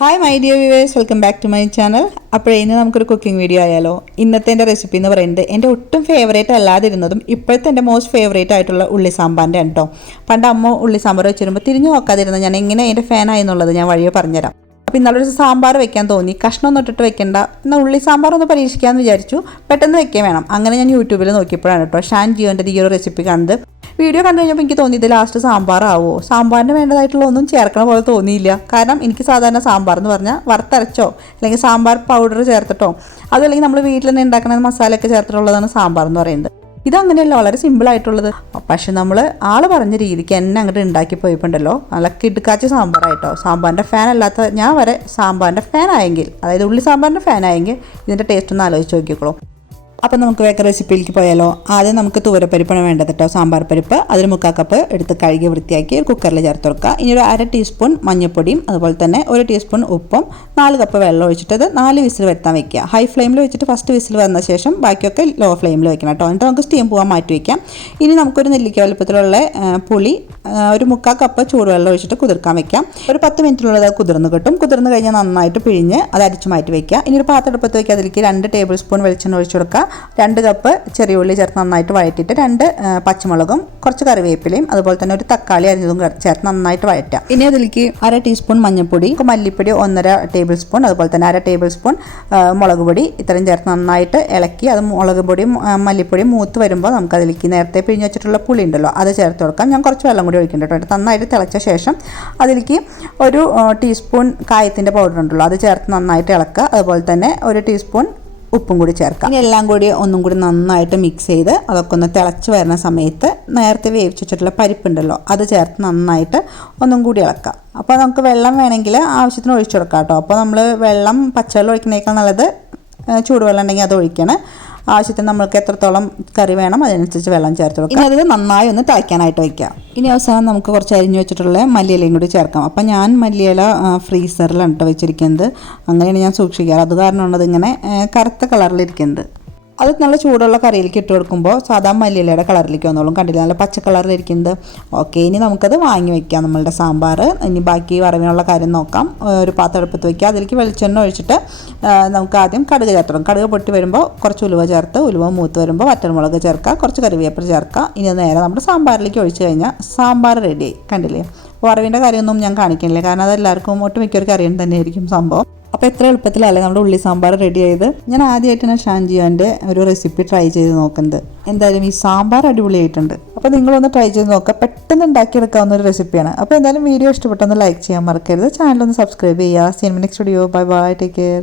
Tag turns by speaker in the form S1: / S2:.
S1: Hi my dear viewers welcome back to my channel അപ്പോഴേ ഇന്ന് നമുക്കൊരു കുക്കിംഗ് വീഡിയോ ആയാലോ? ഇന്നത്തെ എന്റെ റെസിപ്പി എന്ന് പറയുന്നത് എന്റെ ഒട്ടും ഫേവറേറ്റ് അല്ലാതിരുന്നതും ഇപ്പോഴത്തെ എന്റെ മോസ്റ്റ് ഫേവറേറ്റ് ആയിട്ടുള്ള ഉള്ളി സാമ്പാറിന്റെ കേട്ടോ പണ്ട് അമ്മ ഉള്ളി സാമ്പാർ വെച്ചിരുമ്പോൾ തിരിഞ്ഞു നോക്കാതിരുന്ന ഞാൻ എങ്ങനെ എന്റെ ഫാനായി എന്നുള്ളത് ഞാൻ വഴിയെ പറഞ്ഞുതരാം. അപ്പോൾ ഇന്നലെ ഒരു സാമ്പാർ വെക്കാൻ തോന്നി. കഷ്ണമൊന്നും ഇട്ടിട്ട് വെക്കേണ്ട. എന്നാൽ ഉള്ളി സാമ്പാർ ഒന്ന് പരീക്ഷിക്കാമെന്ന് വിചാരിച്ചു. പെട്ടെന്ന് വെക്കാൻ വേണം. അങ്ങനെ ഞാൻ യൂട്യൂബിൽ നോക്കിയപ്പോഴാണ് കേട്ടോ ഷാൻ ജിയോന്റെ ഈ ഒരു റെസിപ്പി കണ്ടത്. വീഡിയോ കണ്ടു കഴിഞ്ഞപ്പോൾ എനിക്ക് തോന്നി ഇത് ലാസ്റ്റ് സാമ്പാറാവോ? സാമ്പാറിന് വേണ്ടതായിട്ടുള്ള ഒന്നും ചേർക്കണ പോലെ തോന്നിയില്ല. കാരണം എനിക്ക് സാധാരണ സാമ്പാർ എന്ന് പറഞ്ഞാൽ വറുത്തരച്ചോ അല്ലെങ്കിൽ സാമ്പാർ പൗഡർ ചേർത്തിട്ടോ അതല്ലെങ്കിൽ നമ്മൾ വീട്ടിൽ തന്നെ ഉണ്ടാക്കുന്ന മസാലയൊക്കെ ചേർത്തിട്ടുള്ളതാണ് സാമ്പാർ എന്ന് പറയുന്നത്. ഇതങ്ങനെയല്ല വളരെ സിമ്പിൾ ആയിട്ടുള്ളത്. പക്ഷെ നമ്മൾ ആൾ പറഞ്ഞ രീതിക്ക് എന്നെ അങ്ങോട്ട് ഉണ്ടാക്കി പോയിപ്പോണ്ടല്ലോ. നല്ല കിടുക്കാച്ച സാമ്പാറായിട്ടോ സാമ്പാറിന്റെ ഫാൻ അല്ലാത്ത ഞാൻ വരെ സാമ്പാറിന്റെ ഫാൻ ആയെങ്കിൽ അതായത് ഉള്ളി സാമ്പാറിന്റെ ഫാൻ ആയെങ്കിൽ ഇതിന്റെ ടേസ്റ്റ് ഒന്ന് ആലോചിച്ച് നോക്കിക്കോളൂ. അപ്പം നമുക്ക് വേക്ക റെസിപ്പിയിലേക്ക് പോയാലോ? ആദ്യം നമുക്ക് തൂരപ്പരിപ്പാണ് വേണ്ടത് കേട്ടോ സാമ്പാർ പരിപ്പ് അതിൽ മുക്കാൽ കപ്പ് എടുത്ത് കഴുകി വൃത്തിയാക്കി കുക്കറിൽ ചേർത്ത് കൊടുക്കുക. ഇനി ഒരു അര ടീസ്പൂൺ മഞ്ഞൾപ്പൊടിയും അതുപോലെ തന്നെ ഒരു ടീസ്പൂൺ ഉപ്പും നാല് കപ്പ് വെള്ളം ഒഴിച്ചിട്ട് അത് നാല് വിസിൽ വരുത്താൻ വെക്കുക. ഹൈ ഫ്ലെയിമിൽ വെച്ചിട്ട് ഫസ്റ്റ് വിസിൽ വന്ന ശേഷം ബാക്കിയൊക്കെ ലോ ഫ്ലെയിമിൽ വെക്കണം കേട്ടോ എന്നിട്ട് നമുക്ക് സ്റ്റീം പോകാൻ മാറ്റി വയ്ക്കാം ഇനി നമുക്കൊരു നെല്ലിക്ക വലുപ്പത്തിലുള്ള പുളി ഒരു മുക്കാൽ കപ്പ് ചൂടുവെള്ളം ഒഴിച്ചിട്ട് കുതിർക്കാൻ വെക്കാം. ഒരു പത്ത് മിനിറ്റിനുള്ളത് കുതിർന്ന് കിട്ടും. കുതിർന്ന് കഴിഞ്ഞാൽ നന്നായിട്ട് പിഴിഞ്ഞ് അത് അരിച്ചു മാറ്റി വെക്കുക. ഇനി ഒരു പാത്രം എടുപ്പത്ത് വെക്കുക. അതിലേക്ക് രണ്ട് ടേബിൾ സ്പൂൺ വെളിച്ചെണ്ണ ഒഴിച്ചു കൊടുക്കുക. രണ്ട് കപ്പ് ചെറിയ ഉള്ളി ചേർത്ത് നന്നായിട്ട് വഴറ്റിയിട്ട് രണ്ട് പച്ചമുളകും കുറച്ച് കറിവേപ്പിലയും അതുപോലെ തന്നെ ഒരു തക്കാളി അരിഞ്ഞതും ചേർത്ത് നന്നായിട്ട് വഴറ്റാം ഇനി അതിലേക്ക് അര ടീസ്പൂൺ മഞ്ഞൾപ്പൊടി മല്ലിപ്പൊടി ഒന്നര ടേബിൾ സ്പൂൺ അതുപോലെ തന്നെ അര ടേബിൾ സ്പൂൺ മുളക് പൊടി ഇത്രയും ചേർത്ത് നന്നായിട്ട് ഇളക്കി അത് മുളക് പൊടിയും മല്ലിപ്പൊടിയും മൂത്ത് വരുമ്പോൾ നമുക്ക് അതിലേക്ക് നേരത്തെ പിഴിഞ്ഞ് വെച്ചിട്ടുള്ള പുളി ഉണ്ടല്ലോ അത് ചേർത്ത് കൊടുക്കാം. ഞാൻ കുറച്ച് വെള്ളം കൂടി ഒഴിക്കേണ്ട കേട്ടോ. നന്നായിട്ട് തിളച്ച ശേഷം അതിലേക്ക് ഒരു ടീസ്പൂൺ കായത്തിന്റെ പൗഡർ ഉണ്ടല്ലോ അത് ചേർത്ത് നന്നായിട്ട് ഇളക്കുക. അതുപോലെ തന്നെ ഒരു ടീസ്പൂൺ ഉപ്പും കൂടി ചേർക്കാം. ഇനി എല്ലാം കൂടി ഒന്നും കൂടി നന്നായിട്ട് മിക്സ് ചെയ്ത് അതൊക്കെ ഒന്ന് തിളച്ച് വരുന്ന സമയത്ത് നേരത്തെ വേവിച്ച് വെച്ചിട്ടുള്ള പരിപ്പുണ്ടല്ലോ അത് ചേർത്ത് നന്നായിട്ട് ഒന്നും കൂടി ഇളക്കാം. അപ്പോൾ നമുക്ക് വെള്ളം വേണമെങ്കിൽ ആവശ്യത്തിന് ഒഴിച്ചു കൊടുക്കാം കേട്ടോ. അപ്പോൾ നമ്മൾ വെള്ളം പച്ചവെള്ളം ഒഴിക്കുന്നേക്കാൾ നല്ലത് ചൂടുവെള്ളം ഉണ്ടെങ്കിൽ അത് ഒഴിക്കണം. ആവശ്യത്തിന് നമ്മൾക്ക് എത്രത്തോളം കറി വേണം അതിനനുസരിച്ച് വെള്ളം ചേർത്ത് വെക്കാം ഇനി അത് നന്നായി ഒന്ന് തിളയ്ക്കാനായിട്ട് വയ്ക്കാം ഇനി അവസാനം നമുക്ക് കുറച്ച് അരിഞ്ഞു വെച്ചിട്ടുള്ള മല്ലിയിലയും കൂടി ചേർക്കാം. അപ്പം ഞാൻ മല്ലിയില ഫ്രീസറിലാണ് കേട്ടോ വെച്ചിരിക്കുന്നത്. അങ്ങനെയാണ് ഞാൻ സൂക്ഷിക്കാറ്. അത് കാരണമാണ് ഇതിങ്ങനെ ഏഹ് കറുത്ത കളറിലിരിക്കുന്നത്. അത് നല്ല ചൂടുള്ള കറിയിലേക്ക് ഇട്ട് കൊടുക്കുമ്പോൾ സാധാ മല്ലിയിലയുടെ കളറിലേക്ക് വന്നോളും. കണ്ടില്ല? നല്ല പച്ച കളറിലിരിക്കുന്നത് ഓക്കെ ഇനി നമുക്കത് വാങ്ങി വെക്കാം. നമ്മളുടെ സാമ്പാർ. ഇനി ബാക്കി വറവിനുള്ള കാര്യം നോക്കാം. ഒരു പാത്രം അടുപ്പത്ത് വയ്ക്കുക അതിലേക്ക് വെളിച്ചെണ്ണ ഒഴിച്ചിട്ട് നമുക്ക് ആദ്യം കടുക് ചേർത്തണം കടുക് പൊട്ടി വരുമ്പോൾ കുറച്ച് ഉലുവ ചേർത്ത് ഉലുവ മൂത്ത് വരുമ്പോൾ വറ്റൽമുളക് ചേർക്കുക കുറച്ച് കറിവേപ്പില ചേർക്കുക. ഇനി നേരെ നമ്മുടെ സാമ്പാറിലേക്ക് ഒഴിച്ച് കഴിഞ്ഞാൽ സാമ്പാർ റെഡി കണ്ടില്ലേ? വറവിന്റെ കാര്യമൊന്നും ഞാൻ കാണിക്കണില്ല. കാരണം അത് എല്ലാവർക്കും ഒട്ടുമിക്കവർക്ക് അറിയാൻ തന്നെയായിരിക്കും സംഭവം. അപ്പോൾ എത്ര എളുപ്പത്തിലല്ലേ നമ്മുടെ ഉള്ളി സാമ്പാർ റെഡി ആയത്? ഞാൻ ആദ്യമായിട്ടാണ് ഷാൻജിയോന്റെ ഒരു റെസിപ്പി ട്രൈ ചെയ്ത് നോക്കുന്നത്. എന്തായാലും ഈ സാമ്പാർ അടിപൊളിയായിട്ടുണ്ട്. അപ്പോൾ നിങ്ങളൊന്ന് ട്രൈ ചെയ്ത് നോക്കുക പെട്ടെന്ന് ഉണ്ടാക്കിയെടുക്കാവുന്ന ഒരു റെസിപ്പിയാണ് അപ്പോൾ എന്തായാലും വീഡിയോ ഇഷ്ടപ്പെട്ടൊന്ന് ലൈക്ക് ചെയ്യാൻ മറക്കരുത്. ചാനലൊന്ന് സബ്സ്ക്രൈബ് ചെയ്യുക. Cinema next video bye bye take care